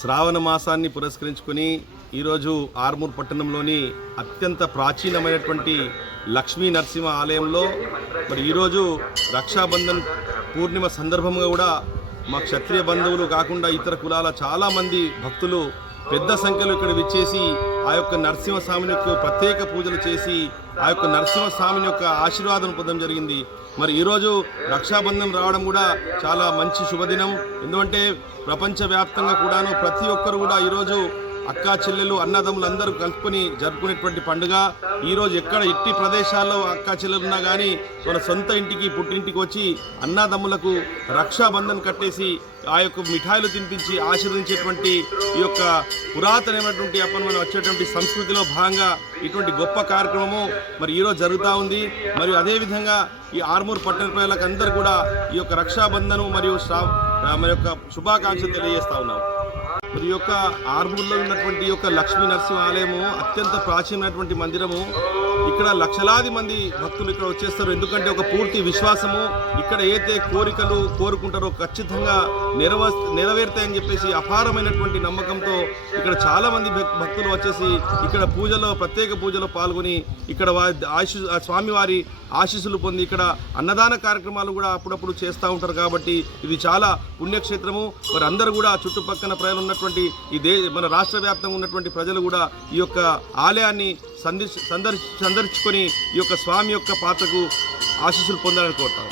శ్రావణ మాసాన్ని పురస్కరించుకొని ఈరోజు ఆర్మూర్ పట్టణంలోని అత్యంత ప్రాచీనమైనటువంటి లక్ష్మీ నరసింహ ఆలయంలో మరి ఈరోజు రక్షాబంధన్ పూర్ణిమ సందర్భంగా కూడా మా క్షత్రియ బంధువులు కాకుండా ఇతర కులాల చాలామంది భక్తులు పెద్ద సంఖ్యలో ఇక్కడ విచ్చేసి ఆ యొక్క నరసింహస్వామిని యొక్క ప్రత్యేక పూజలు చేసి ఆ యొక్క నరసింహస్వామిని యొక్క ఆశీర్వాదం పొందడం జరిగింది. మరి ఈరోజు రక్షాబంధం రావడం కూడా చాలా మంచి శుభదినం. ఎందుకంటే ప్రపంచవ్యాప్తంగా కూడాను ప్రతి ఒక్కరు కూడా ఈరోజు అక్కా చెల్లెలు అన్నదమ్ములు అందరూ కలుపుకొని జరుపుకునేటువంటి పండుగ. ఈరోజు ఎక్కడ ఇట్టి ప్రదేశాల్లో అక్కా చెల్లెలు ఉన్నా కానీ మన సొంత ఇంటికి పుట్టింటికి వచ్చి అన్నదమ్ములకు రక్షాబంధన్ కట్టేసి ఆ యొక్క మిఠాయిలు తినిపించి ఆశీర్వదించేటువంటి ఈ యొక్క పురాతనమైనటువంటి మనం వచ్చేటువంటి సంస్కృతిలో భాగంగా ఇటువంటి గొప్ప కార్యక్రమము మరి ఈరోజు జరుగుతూ ఉంది. మరియు అదేవిధంగా ఈ ఆర్మూర్ పట్టణ ప్రజలకు అందరూ కూడా ఈ యొక్క రక్షాబంధను మరియు మరి యొక్క శుభాకాంక్షలు తెలియజేస్తా ఉన్నాం. మరి ఈ యొక్క ఆర్మూర్లో ఉన్నటువంటి యొక్క లక్ష్మీ నరసింహ ఆలయము అత్యంత ప్రాచీనమైనటువంటి మందిరము. ఇక్కడ లక్షలాది మంది భక్తులు ఇక్కడ వచ్చేస్తారు. ఎందుకంటే ఒక పూర్తి విశ్వాసము ఇక్కడ ఏదైతే కోరికలు కోరుకుంటారో ఖచ్చితంగా నెరవేరుతాయని చెప్పేసి అపారమైనటువంటి నమ్మకంతో ఇక్కడ చాలా మంది భక్తులు వచ్చేసి ఇక్కడ పూజలో ప్రత్యేక పూజలో పాల్గొని ఇక్కడ స్వామివారి ఆశీస్సులు పొంది ఇక్కడ అన్నదాన కార్యక్రమాలు కూడా అప్పుడప్పుడు చేస్తూ ఉంటారు. కాబట్టి ఇది చాలా పుణ్యక్షేత్రము. మరి అందరూ కూడా చుట్టుపక్కల ప్రజలు ఉన్నటువంటి మన రాష్ట్ర వ్యాప్తంగా ఉన్నటువంటి ప్రజలు కూడా ఈ యొక్క ఆలయాన్ని సందర్శించుకొని ఈ యొక్క స్వామి యొక్క పాత్రకు ఆశీస్సులు పొందాలని కోరుతాం.